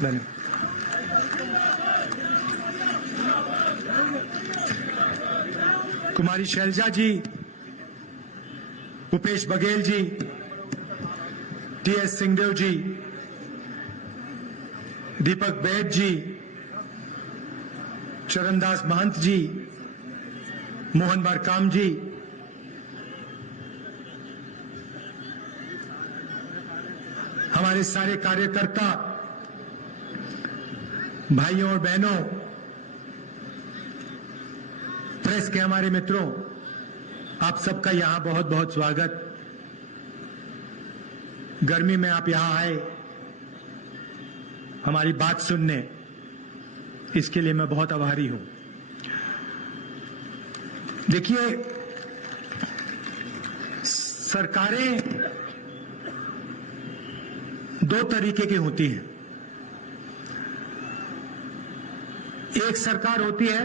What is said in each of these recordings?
धन्यवाद। कुमारी शैलजा जी, भूपेश बघेल जी, टीएस सिंहदेव जी, दीपक बैद जी, चरणदास महंत जी, मोहन बारकाम जी, हमारे सारे कार्यकर्ता भाइयों और बहनों, प्रेस के हमारे मित्रों, आप सबका यहां बहुत बहुत स्वागत। गर्मी में आप यहां आए हमारी बात सुनने, इसके लिए मैं बहुत आभारी हूं। देखिए, सरकारें दो तरीके की होती हैं। एक सरकार होती है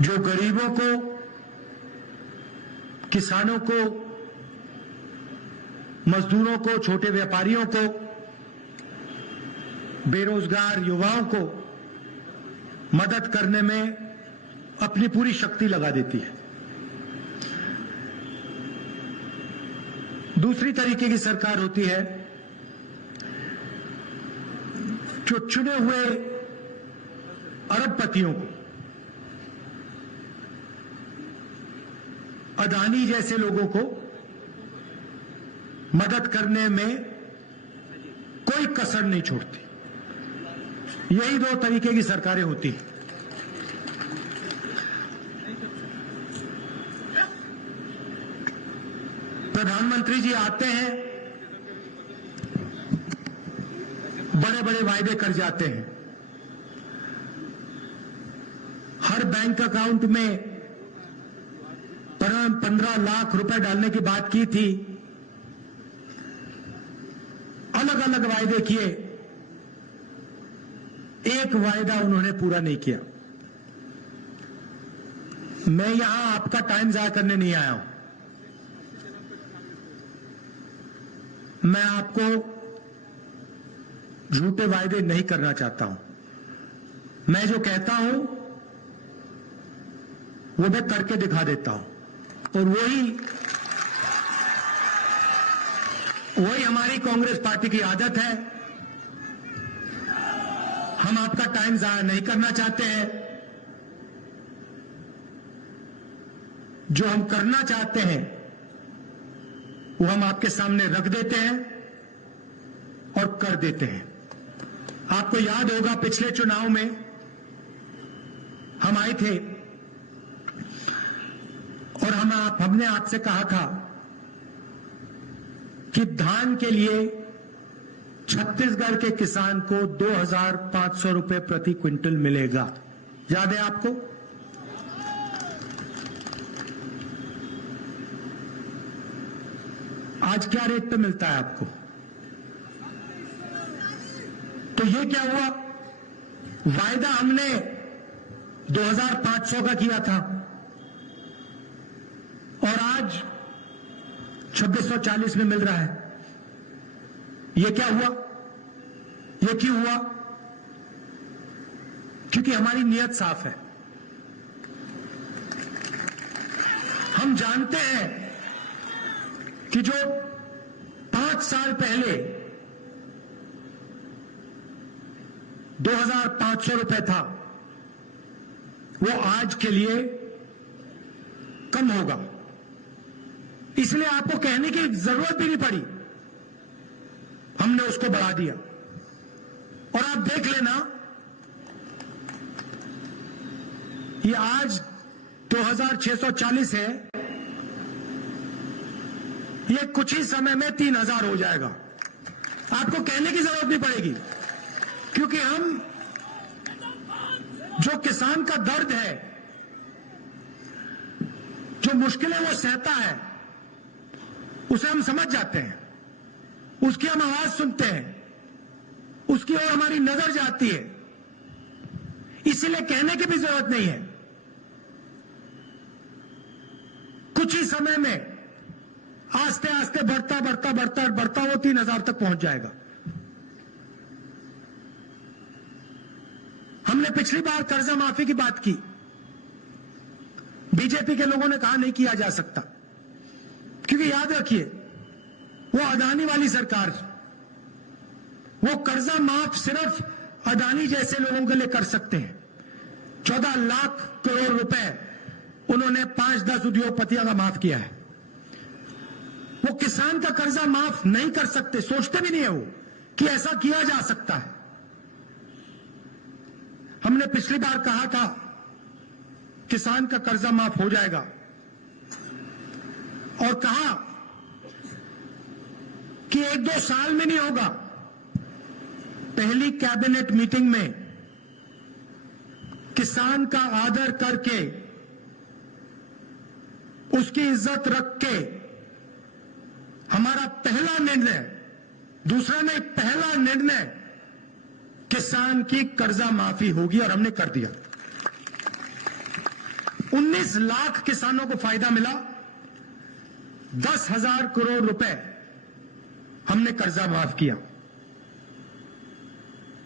जो गरीबों को, किसानों को, मजदूरों को, छोटे व्यापारियों को, बेरोजगार युवाओं को मदद करने में अपनी पूरी शक्ति लगा देती है। दूसरी तरीके की सरकार होती है जो चुने हुए अरबपतियों को, अदानी जैसे लोगों को मदद करने में कोई कसर नहीं छोड़ती। यही दो तरीके की सरकारें होती हैं। प्रधानमंत्री जी आते हैं, बड़े बड़े वायदे कर जाते हैं। हर बैंक अकाउंट में 15 लाख रुपए डालने की बात की थी। अलग अलग वायदे किए, एक वायदा उन्होंने पूरा नहीं किया। मैं यहां आपका टाइम जाया करने नहीं आया हूं। मैं आपको झूठे वायदे नहीं करना चाहता हूं। मैं जो कहता हूं वो मैं करके दिखा देता हूं, और वही हमारी कांग्रेस पार्टी की आदत है। हम आपका टाइम जाया नहीं करना चाहते हैं। जो हम करना चाहते हैं वो हम आपके सामने रख देते हैं और कर देते हैं। आपको याद होगा, पिछले चुनाव में हम आए थे और हमने आपसे कहा था कि धान के लिए छत्तीसगढ़ के किसान को 2,500 रुपए प्रति क्विंटल मिलेगा। याद है आपको? आज क्या रेट पे मिलता है आपको? तो ये क्या हुआ? वायदा हमने 2,500 का किया था और आज 2,640 में मिल रहा है। ये क्या हुआ? ये क्यों हुआ? क्योंकि हमारी नीयत साफ है। हम जानते हैं कि जो 5 साल पहले 2,500 रुपए था, वो आज के लिए कम होगा। इसलिए आपको कहने की जरूरत भी नहीं पड़ी, हमने उसको बढ़ा दिया। और आप देख लेना, ये आज 2,640 है, ये कुछ ही समय में 3,000 हो जाएगा। आपको कहने की जरूरत नहीं पड़ेगी, क्योंकि हम जो किसान का दर्द है, जो मुश्किलें वो सहता है, उसे हम समझ जाते हैं, उसकी हम आवाज सुनते हैं, उसकी ओर हमारी नजर जाती है। इसीलिए कहने की भी जरूरत नहीं है। कुछ ही समय में आस्ते आस्ते बढ़ता बढ़ता बढ़ता बढ़ता वो 3,000 तक पहुंच जाएगा। हमने पिछली बार कर्जा माफी की बात की, बीजेपी के लोगों ने कहा नहीं किया जा सकता, क्योंकि याद रखिए वो अदानी वाली सरकार, वो कर्जा माफ सिर्फ अदानी जैसे लोगों के लिए कर सकते हैं। 14 लाख करोड़ रुपए उन्होंने 5-10 उद्योगपतियों का माफ किया है। वो किसान का कर्जा माफ नहीं कर सकते, सोचते भी नहीं है वो कि ऐसा किया जा सकता है। हमने पिछली बार कहा था किसान का कर्जा माफ हो जाएगा, और कहा कि 1-2 साल में नहीं होगा। पहली कैबिनेट मीटिंग में किसान का आदर करके, उसकी इज्जत रख के हमारा पहला निर्णय, दूसरा नहीं पहला निर्णय, किसान की कर्जा माफी होगी, और हमने कर दिया। 19 लाख किसानों को फायदा मिला, 10,000 करोड़ रुपए हमने कर्जा माफ किया।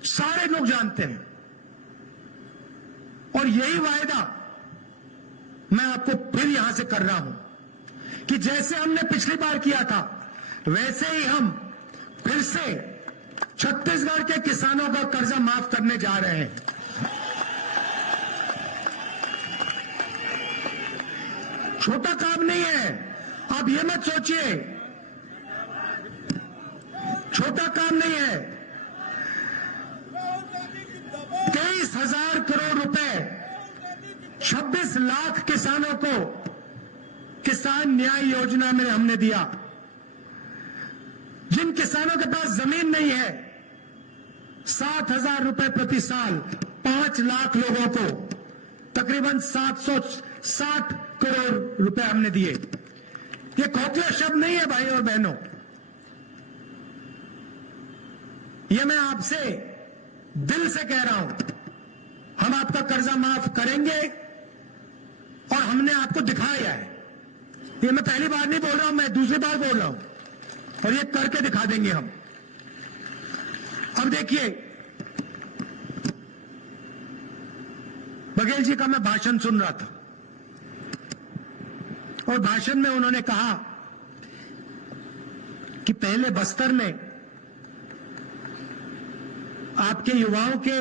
सारे लोग जानते हैं, और यही वायदा मैं आपको फिर यहां से कर रहा हूं कि जैसे हमने पिछली बार किया था वैसे ही हम फिर से छत्तीसगढ़ के किसानों का कर्जा माफ करने जा रहे हैं। छोटा काम नहीं है, आप ये मत सोचिए, छोटा काम नहीं है। 23,000 करोड़ रुपए 26 लाख किसानों को किसान न्याय योजना में हमने दिया। जिन किसानों के पास जमीन नहीं है, 7,000 रुपए प्रति साल 5 लाख लोगों को तकरीबन 760 करोड़ रुपए हमने दिए। ये खोखला शब्द नहीं है भाई और बहनों, ये मैं आपसे दिल से कह रहा हूं। हम आपका कर्जा माफ करेंगे, और हमने आपको दिखाया है। ये मैं पहली बार नहीं बोल रहा हूं, मैं दूसरी बार बोल रहा हूं, और ये करके दिखा देंगे हम। अब देखिए, बघेल जी का मैं भाषण सुन रहा था, और भाषण में उन्होंने कहा कि पहले बस्तर में आपके युवाओं के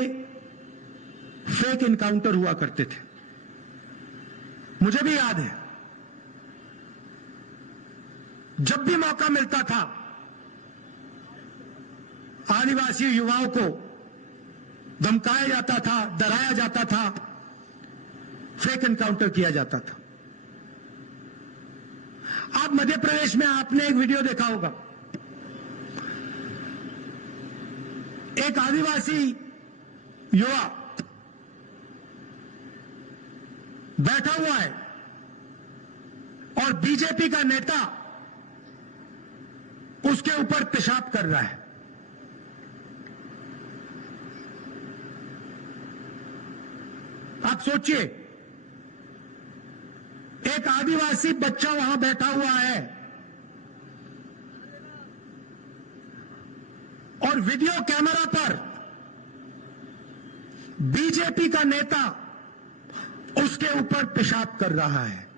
फेक इनकाउंटर हुआ करते थे। मुझे भी याद है, जब भी मौका मिलता था आदिवासी युवाओं को धमकाया जाता था, डराया जाता था, फेक एनकाउंटर किया जाता था। आप मध्य प्रदेश में आपने एक वीडियो देखा होगा, एक आदिवासी युवा बैठा हुआ है और बीजेपी का नेता उसके ऊपर पेशाब कर रहा है। आप सोचिए, एक आदिवासी बच्चा वहां बैठा हुआ है और वीडियो कैमरा पर बीजेपी का नेता उसके ऊपर पेशाब कर रहा है।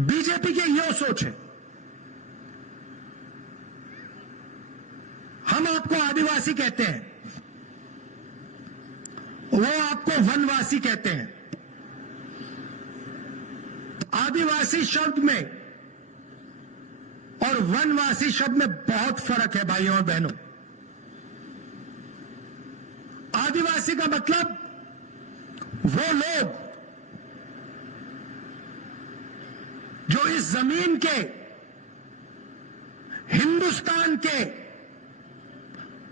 बीजेपी की यह सोच है। हम आपको आदिवासी कहते हैं, वो आपको वनवासी कहते हैं। आदिवासी शब्द में और वनवासी शब्द में बहुत फर्क है भाइयों और बहनों। आदिवासी का मतलब वो लोग जो इस जमीन के, हिंदुस्तान के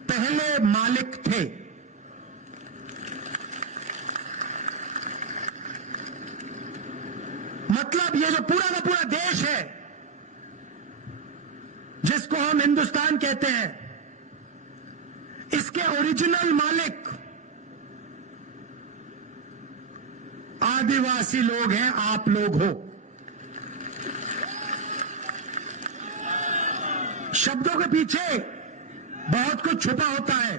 पहले मालिक थे। मतलब ये जो पूरा का पूरा देश है जिसको हम हिंदुस्तान कहते हैं, इसके ओरिजिनल मालिक आदिवासी लोग हैं, आप लोग हो। शब्दों के पीछे बहुत कुछ छुपा होता है।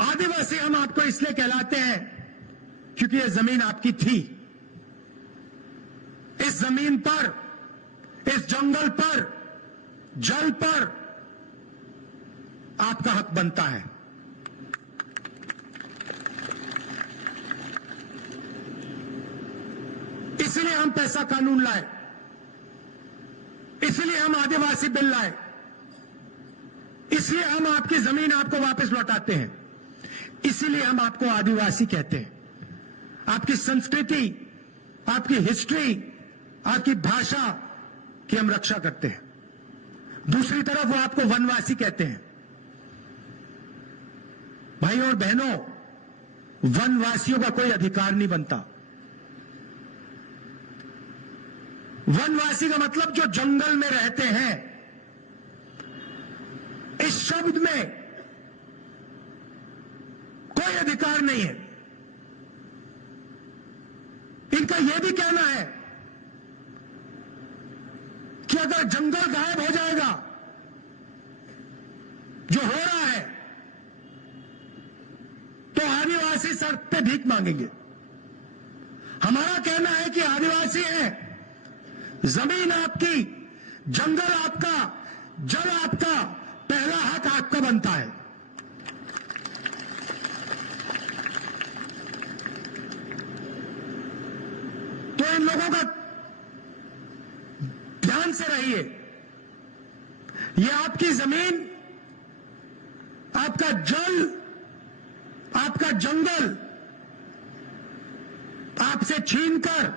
आदिवासी हम आपको इसलिए कहलाते हैं क्योंकि यह जमीन आपकी थी। इस जमीन पर, इस जंगल पर, जल पर आपका हक बनता है। इसलिए हम पैसा कानून लाए, इसलिए हम आदिवासी बिल लाए, इसलिए हम आपकी जमीन आपको वापस लौटाते हैं, इसीलिए हम आपको आदिवासी कहते हैं। आपकी संस्कृति, आपकी हिस्ट्री, आपकी भाषा की हम रक्षा करते हैं। दूसरी तरफ वो आपको वनवासी कहते हैं। भाइयों और बहनों, वनवासियों का कोई अधिकार नहीं बनता। वनवासी का मतलब जो जंगल में रहते हैं। इस शब्द में कोई अधिकार नहीं है। इनका यह भी कहना है कि अगर जंगल गायब हो जाएगा, जो हो रहा है, तो आदिवासी सड़क पे भीख मांगेंगे। हमारा कहना है कि आदिवासी हैं, जमीन आपकी, जंगल आपका, जल आपका, पहला हक आपका बनता है। तो इन लोगों का ध्यान से रहिए। ये आपकी जमीन, आपका जल, आपका जंगल आपसे छीनकर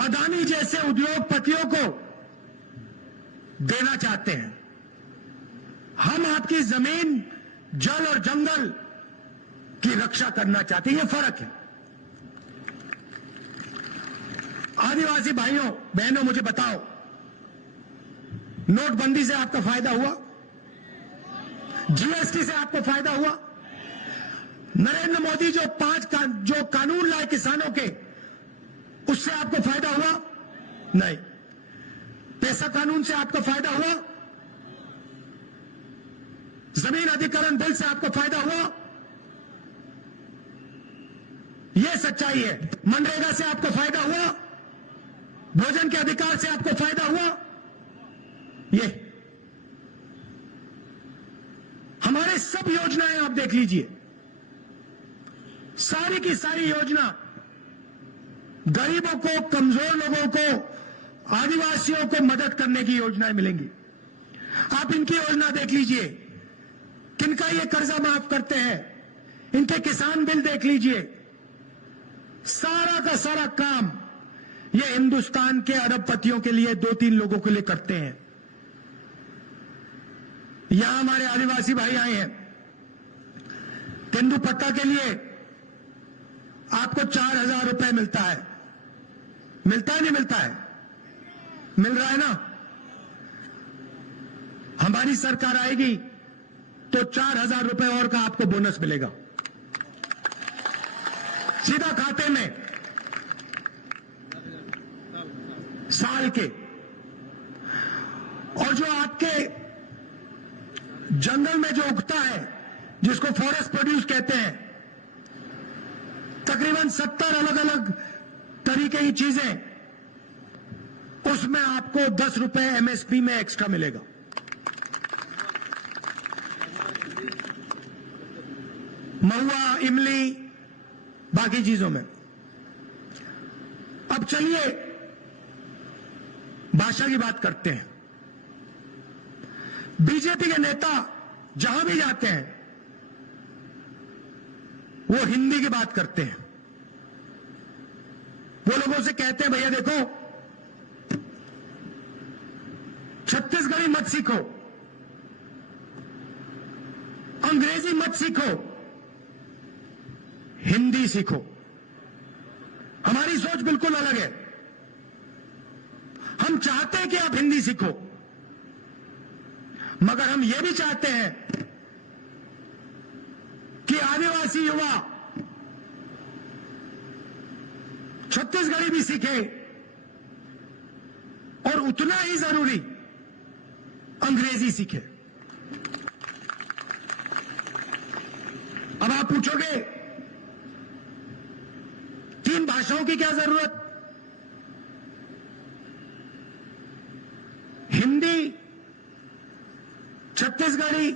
अदानी जैसे उद्योगपतियों को देना चाहते हैं। हम आपकी जमीन, जल और जंगल की रक्षा करना चाहते हैं। यह फर्क है। आदिवासी भाइयों बहनों, मुझे बताओ, नोटबंदी से आपका फायदा हुआ? जीएसटी से आपको फायदा हुआ? नरेंद्र मोदी जो कानून लाए किसानों के, उससे आपको फायदा हुआ? नहीं। पैसा कानून से आपको फायदा हुआ? जमीन अधिग्रहण बिल से आपको फायदा हुआ? यह सच्चाई है। मनरेगा से आपको फायदा हुआ? भोजन के अधिकार से आपको फायदा हुआ? ये हमारे सब योजनाएं आप देख लीजिए, सारी की सारी योजना गरीबों को, कमजोर लोगों को, आदिवासियों को मदद करने की योजनाएं मिलेंगी। आप इनकी योजना देख लीजिए, किनका ये कर्जा माफ करते हैं, इनके किसान बिल देख लीजिए। सारा का सारा काम ये हिंदुस्तान के अरबपतियों के लिए, 2-3 लोगों के लिए करते हैं। यहां हमारे आदिवासी भाई आए हैं। तेंदुपत्ता के लिए आपको 4,000 रुपए मिलता है। मिलता है नहीं मिलता है? मिल रहा है ना? हमारी सरकार आएगी तो 4,000 रुपए और का आपको बोनस मिलेगा सीधा खाते में, साल के। और जो आपके जंगल में जो उगता है, जिसको फॉरेस्ट प्रोड्यूस कहते हैं, तकरीबन 70 अलग अलग तरीके की चीजें, उसमें आपको 10 रुपए एमएसपी में एक्स्ट्रा मिलेगा। महुआ, इमली, बाकी चीजों में। अब चलिए भाषा की बात करते हैं। बीजेपी के नेता जहां भी जाते हैं वो हिंदी की बात करते हैं। वो लोगों से कहते हैं, भैया देखो, छत्तीसगढ़ी मत सीखो, अंग्रेजी मत सीखो, हिंदी सीखो। हमारी सोच बिल्कुल अलग है। हम चाहते हैं कि आप हिंदी सीखो, मगर हम यह भी चाहते हैं आदिवासी युवा छत्तीसगढ़ी भी सीखे और उतना ही जरूरी अंग्रेजी सीखे। अब आप पूछोगे 3 भाषाओं की क्या जरूरत? हिंदी, छत्तीसगढ़ी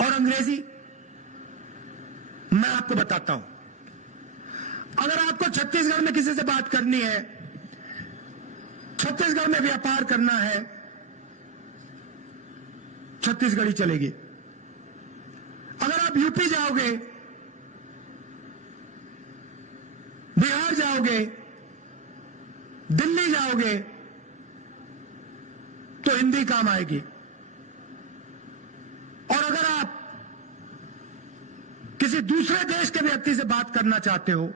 और अंग्रेजी। मैं आपको बताता हूं, अगर आपको छत्तीसगढ़ में किसी से बात करनी है, छत्तीसगढ़ में व्यापार करना है, छत्तीसगढ़ी चलेगी। अगर आप यूपी जाओगे, बिहार जाओगे, दिल्ली जाओगे, तो हिंदी काम आएगी। और अगर आप किसी दूसरे देश के व्यक्ति से बात करना चाहते हो,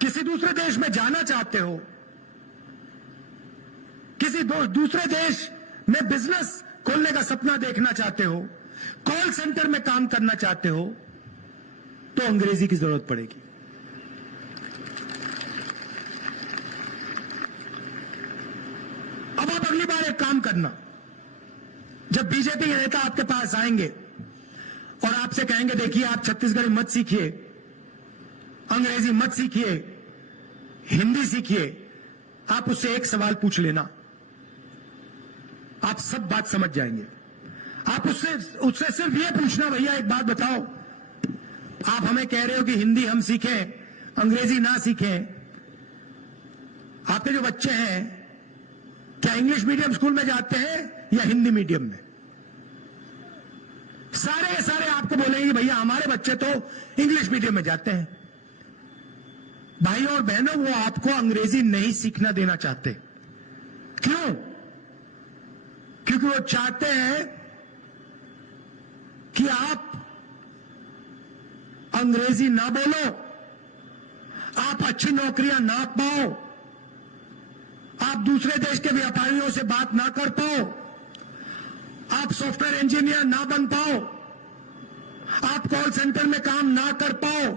किसी दूसरे देश में जाना चाहते हो, किसी दूसरे देश में बिजनेस खोलने का सपना देखना चाहते हो, कॉल सेंटर में काम करना चाहते हो, तो अंग्रेजी की जरूरत पड़ेगी। अब आप अगली बार एक काम करना, जब बीजेपी के नेता आपके पास आएंगे और आपसे कहेंगे देखिए आप छत्तीसगढ़ी मत सीखिए, अंग्रेजी मत सीखिए, हिंदी सीखिए, आप उससे एक सवाल पूछ लेना, आप सब बात समझ जाएंगे। आप उससे सिर्फ ये पूछना, भैया एक बात बताओ, आप हमें कह रहे हो कि हिंदी हम सीखें, अंग्रेजी ना सीखें, आपके जो बच्चे हैं क्या इंग्लिश मीडियम स्कूल में जाते हैं या हिंदी मीडियम में? सारे के सारे आपको बोलेंगे भैया हमारे बच्चे तो इंग्लिश मीडियम में जाते हैं। भाई और बहनों, वो आपको अंग्रेजी नहीं सीखना देना चाहते। क्यों? क्योंकि वो चाहते हैं कि आप अंग्रेजी ना बोलो, आप अच्छी नौकरियां ना पाओ, आप दूसरे देश के व्यापारियों से बात ना कर पाओ, आप सॉफ्टवेयर इंजीनियर ना बन पाओ, आप कॉल सेंटर में काम ना कर पाओ,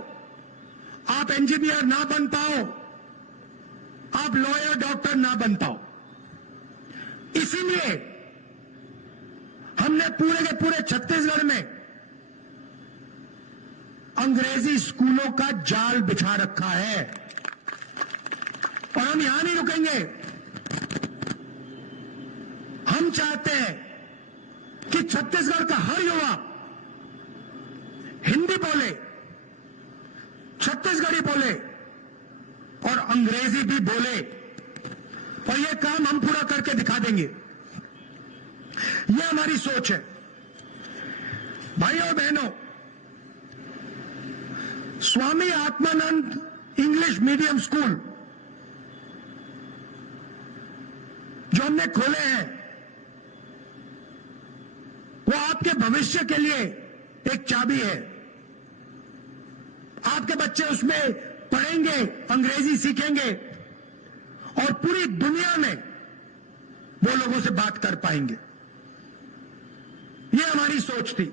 आप इंजीनियर ना बन पाओ, आप लॉयर डॉक्टर ना बन पाओ। इसीलिए हमने पूरे के पूरे छत्तीसगढ़ में अंग्रेजी स्कूलों का जाल बिछा रखा है और हम यहां नहीं रुकेंगे। हम चाहते हैं कि छत्तीसगढ़ का हर युवा हिंदी बोले, छत्तीसगढ़ी बोले और अंग्रेजी भी बोले, और यह काम हम पूरा करके दिखा देंगे। यह हमारी सोच है। भाइयों और बहनों, Swami Atmanand English medium school जो हमने खोले हैं, वो आपके भविष्य के लिए एक चाबी है। आपके बच्चे उसमें पढ़ेंगे, अंग्रेजी सीखेंगे और पूरी दुनिया में वो लोगों से बात कर पाएंगे। ये हमारी सोच थी।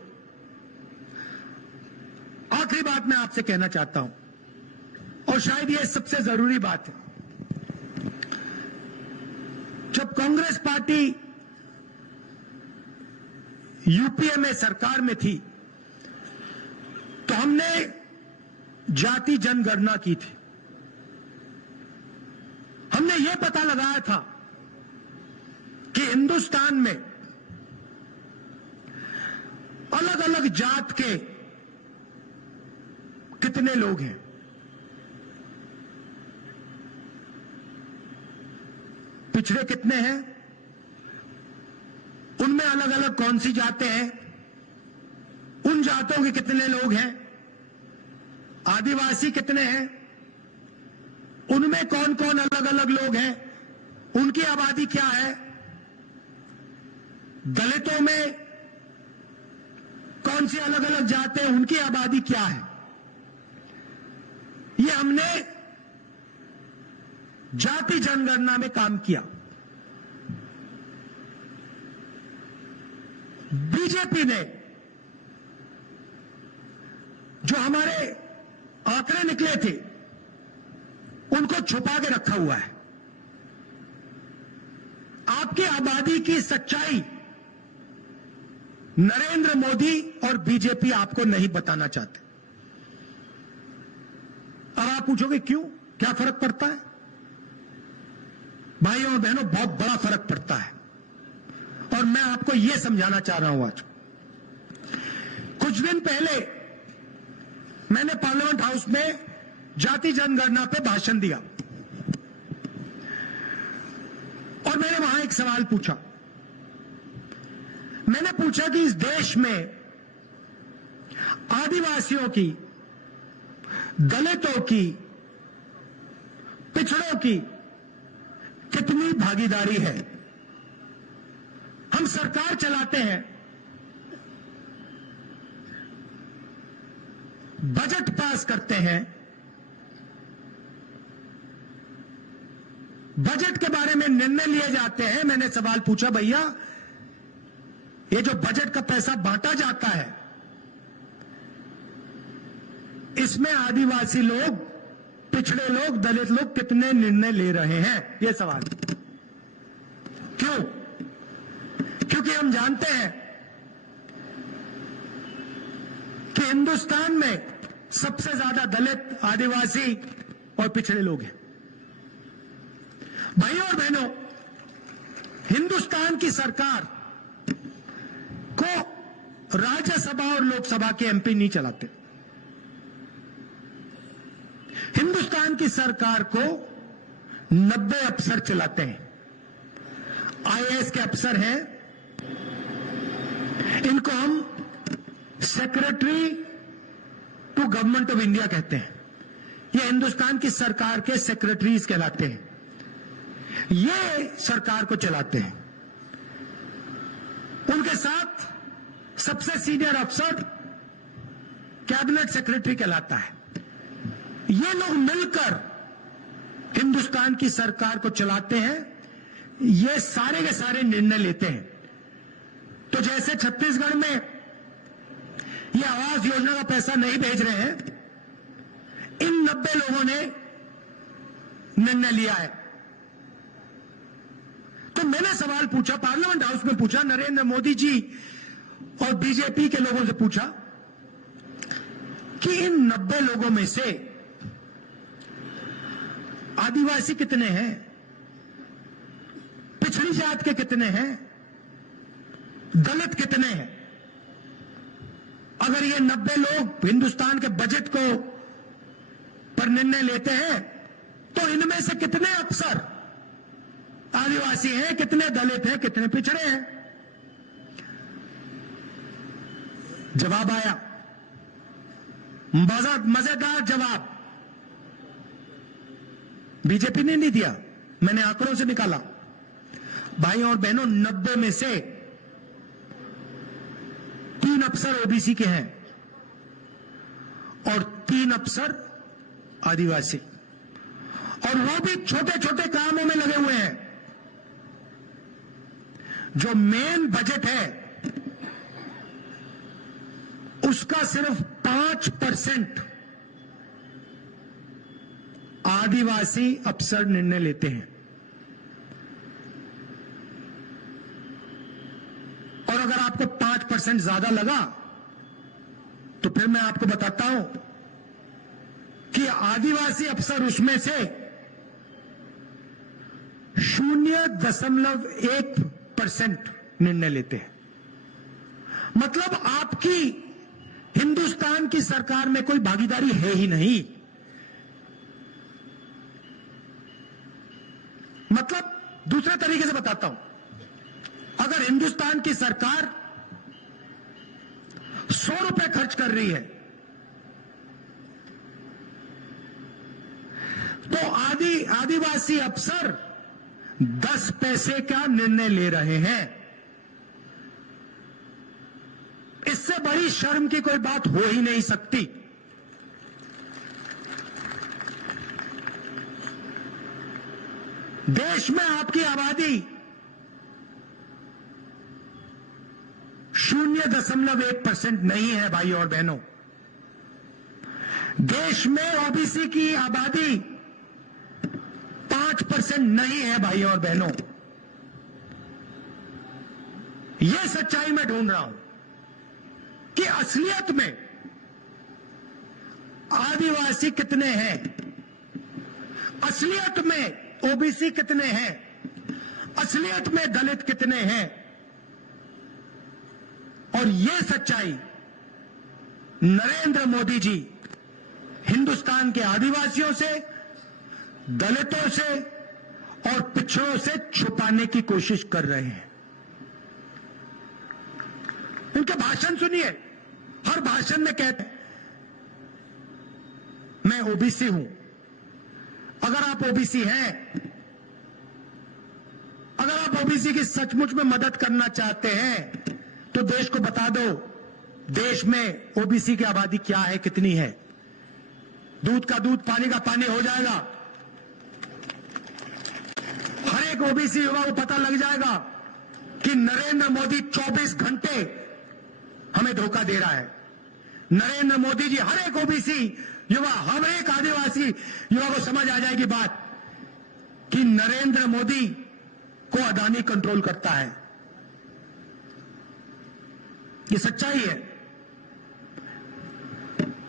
आखिरी बात मैं आपसे कहना चाहता हूं, और शायद ये सबसे जरूरी बात है। जब कांग्रेस पार्टी यूपीए में सरकार में थी, तो हमने जाति जनगणना की थी। हमने यह पता लगाया था कि हिंदुस्तान में अलग अलग जात के कितने लोग हैं। पिछड़े कितने हैं, उनमें अलग अलग कौन सी जातें हैं, उन जातों के कितने लोग हैं, आदिवासी कितने हैं, उनमें कौन कौन अलग अलग लोग हैं, उनकी आबादी क्या है, दलितों में कौन सी अलग अलग जातें, उनकी आबादी क्या है। ये हमने जाति जनगणना में काम किया। बीजेपी ने जो हमारे आंकड़े निकले थे उनको छुपा के रखा हुआ है। आपकी आबादी की सच्चाई नरेंद्र मोदी और बीजेपी आपको नहीं बताना चाहते। अब आप पूछोगे क्यों, क्या फर्क पड़ता है? भाइयों और बहनों, बहुत बड़ा फर्क पड़ता है और मैं आपको यह समझाना चाह रहा हूं। आज कुछ दिन पहले मैंने पार्लियामेंट हाउस में जाति जनगणना पे भाषण दिया और मैंने वहां एक सवाल पूछा। मैंने पूछा कि इस देश में आदिवासियों की, दलितों की, पिछड़ों की कितनी भागीदारी है? हम सरकार चलाते हैं, बजट पास करते हैं, बजट के बारे में निर्णय लिए जाते हैं। मैंने सवाल पूछा, भैया ये जो बजट का पैसा बांटा जाता है इसमें आदिवासी लोग, पिछड़े लोग, दलित लोग कितने निर्णय ले रहे हैं? यह सवाल क्यों? क्योंकि हम जानते हैं कि हिंदुस्तान में सबसे ज्यादा दलित, आदिवासी और पिछड़े लोग हैं। भाइयों और बहनों, हिंदुस्तान की सरकार को राज्यसभा और लोकसभा के एमपी नहीं चलाते। हिंदुस्तान की सरकार को 90 अफसर चलाते हैं। आईएएस के अफसर हैं, इनको हम secretary to government of India कहते हैं। ये हिंदुस्तान की सरकार के सेक्रेटरीज कहलाते हैं। ये सरकार को चलाते हैं। उनके साथ सबसे सीनियर अफसर कैबिनेट सेक्रेटरी कहलाता है। ये लोग मिलकर हिंदुस्तान की सरकार को चलाते हैं। ये सारे के सारे निर्णय लेते हैं। तो जैसे छत्तीसगढ़ में ये आवास योजना का पैसा नहीं भेज रहे हैं, इन 90 लोगों ने निर्णय लिया है। तो मैंने सवाल पूछा, पार्लियामेंट हाउस में पूछा, नरेंद्र मोदी जी और बीजेपी के लोगों से पूछा कि इन 90 लोगों में से आदिवासी कितने हैं, पिछड़ी जात के कितने हैं, दलित कितने हैं? अगर ये 90 लोग हिंदुस्तान के बजट को पर निर्णय लेते हैं तो इनमें से कितने अफसर आदिवासी हैं, कितने दलित हैं, कितने पिछड़े हैं? जवाब आया, मजेदार जवाब। बीजेपी ने नहीं दिया, मैंने आंकड़ों से निकाला। भाइयों और बहनों, 90 में से 3 अफसर ओबीसी के हैं और 3 अफसर आदिवासी, और वो भी छोटे छोटे कामों में लगे हुए हैं। जो मेन बजट है उसका सिर्फ 5% आदिवासी अफसर निर्णय लेते हैं। और अगर आपको 5% ज्यादा लगा तो फिर मैं आपको बताता हूं कि आदिवासी अफसर उसमें से 0.1% निर्णय लेते हैं। मतलब आपकी हिंदुस्तान की सरकार में कोई भागीदारी है ही नहीं। मतलब दूसरे तरीके से बताता हूं, अगर हिंदुस्तान की सरकार 100 रुपए खर्च कर रही है तो आदिवासी अफसर 10 पैसे का निर्णय ले रहे हैं। इससे बड़ी शर्म की कोई बात हो ही नहीं सकती। देश में आपकी आबादी 0.1% नहीं है भाई और बहनों। देश में ओबीसी की आबादी 5% नहीं है भाई और बहनों। यह सच्चाई मैं ढूंढ रहा हूं कि असलियत में आदिवासी कितने हैं, असलियत में ओबीसी कितने हैं, असलियत में दलित कितने हैं। और यह सच्चाई नरेंद्र मोदी जी हिंदुस्तान के आदिवासियों से, दलितों से और पिछड़ों से छुपाने की कोशिश कर रहे हैं। उनके भाषण सुनिए, हर भाषण में कहते हैं मैं ओबीसी हूं। अगर आप ओबीसी हैं, अगर आप ओबीसी की सचमुच में मदद करना चाहते हैं तो देश को बता दो देश में ओबीसी की आबादी क्या है, कितनी है। दूध का दूध, पानी का पानी हो जाएगा। हर एक ओबीसी युवा को पता लग जाएगा कि नरेंद्र मोदी 24 घंटे हमें धोखा दे रहा है। नरेंद्र मोदी जी हर एक ओबीसी युवा, हर एक आदिवासी युवा को समझ आ जाएगी बात कि नरेंद्र मोदी को अदानी कंट्रोल करता है। ये सच्चाई है।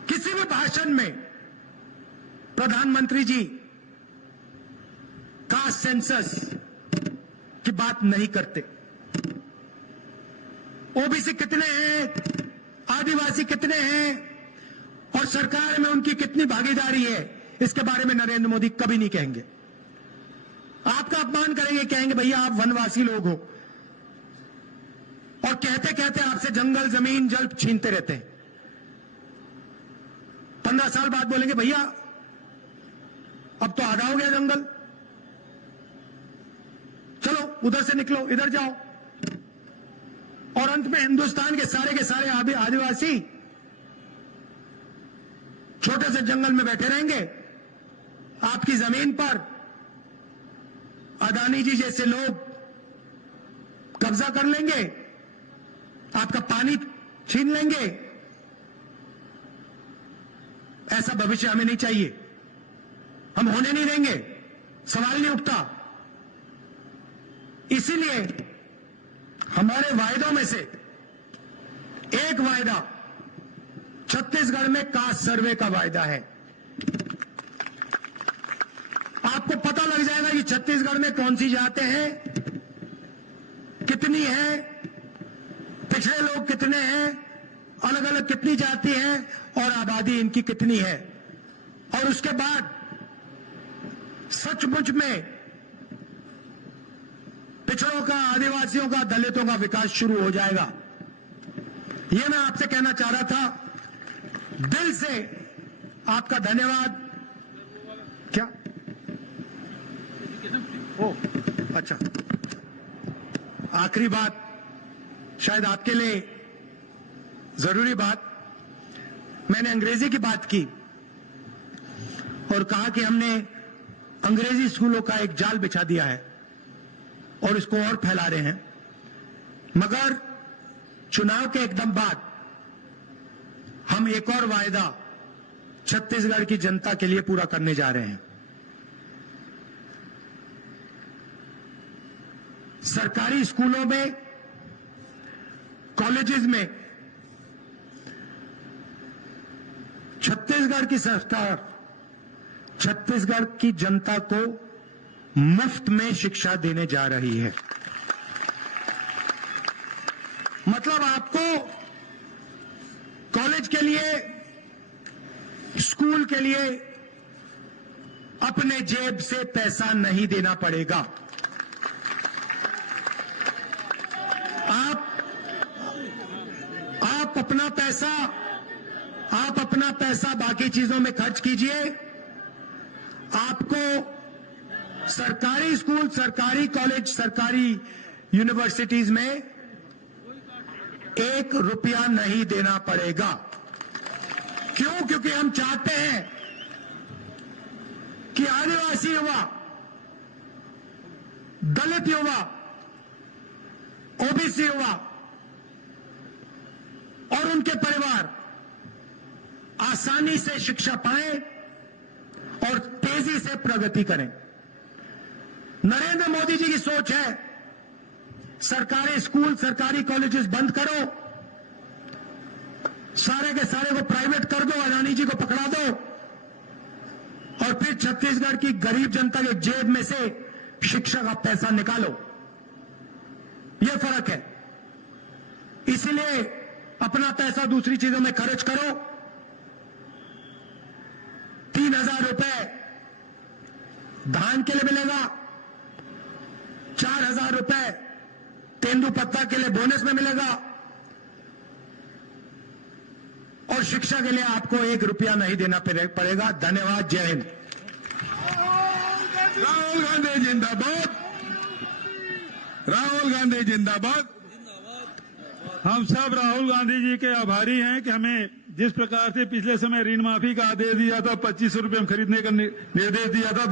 किसी भी भाषण में प्रधानमंत्री जी कास्ट सेंसस की बात नहीं करते। ओबीसी कितने हैं, आदिवासी कितने हैं और सरकार में उनकी कितनी भागीदारी है, इसके बारे में नरेंद्र मोदी कभी नहीं कहेंगे। आपका अपमान करेंगे, कहेंगे भैया आप वनवासी लोग हो, और कहते कहते आपसे जंगल, जमीन, जल छीनते रहते हैं। 15 साल बाद बोलेंगे भैया अब तो आधा हो गया जंगल, चलो उधर से निकलो, इधर जाओ। और अंत में हिंदुस्तान के सारे आदिवासी छोटे से जंगल में बैठे रहेंगे। आपकी जमीन पर अदानी जी जैसे लोग कब्जा कर लेंगे, आपका पानी छीन लेंगे। ऐसा भविष्य हमें नहीं चाहिए, हम होने नहीं देंगे, सवाल नहीं उठता। इसीलिए हमारे वायदों में से एक वायदा छत्तीसगढ़ में कास्ट सर्वे का वायदा है। आपको पता लग जाएगा कि छत्तीसगढ़ में कौन सी जातें हैं, कितनी हैं, पिछड़े लोग कितने हैं, अलग अलग कितनी जाति हैं और आबादी इनकी कितनी है। और उसके बाद सचमुच में पिछड़ों का, आदिवासियों का, दलितों का विकास शुरू हो जाएगा। यह मैं आपसे कहना चाह रहा था। दिल से आपका धन्यवाद। क्या? ओ अच्छा, आखिरी बात, शायद आपके लिए जरूरी बात, मैंने अंग्रेजी की बात की और कहा कि हमने अंग्रेजी स्कूलों का एक जाल बिछा दिया है और इसको और फैला रहे हैं। मगर चुनाव के एकदम बाद हम एक और वायदा छत्तीसगढ़ की जनता के लिए पूरा करने जा रहे हैं। सरकारी स्कूलों में, कॉलेजेस में छत्तीसगढ़ की सरकार छत्तीसगढ़ की जनता को मुफ्त में शिक्षा देने जा रही है। मतलब आपको कॉलेज के लिए, स्कूल के लिए अपने जेब से पैसा नहीं देना पड़ेगा। आप अपना पैसा बाकी चीजों में खर्च कीजिए। आपको सरकारी स्कूल, सरकारी कॉलेज, सरकारी यूनिवर्सिटीज में 1 रुपया नहीं देना पड़ेगा। क्यों? क्योंकि हम चाहते हैं कि आदिवासी युवा, दलित युवा, ओबीसी युवा और उनके परिवार आसानी से शिक्षा पाएं और तेजी से प्रगति करें। नरेंद्र मोदी जी की सोच है सरकारी स्कूल, सरकारी कॉलेजेस बंद करो, सारे के सारे को प्राइवेट कर दो, अडानी जी को पकड़ा दो और फिर छत्तीसगढ़ की गरीब जनता के जेब में से शिक्षा का पैसा निकालो। यह फर्क है। इसलिए अपना पैसा दूसरी चीजों में खर्च करो। 3,000 रुपए धान के लिए मिलेगा, 4,000 रुपए तेंदुपत्ता के लिए बोनस में मिलेगा और शिक्षा के लिए आपको 1 रुपया नहीं देना पड़ेगा। धन्यवाद। जय हिंद। राहुल गांधी जिंदाबाद, राहुल गांधी जिंदाबाद। हम सब राहुल गांधी जी के आभारी हैं कि हमें जिस प्रकार से पिछले समय ऋण माफी का आदेश दिया था, 2500 रुपये में खरीदने का निर्देश दिया था।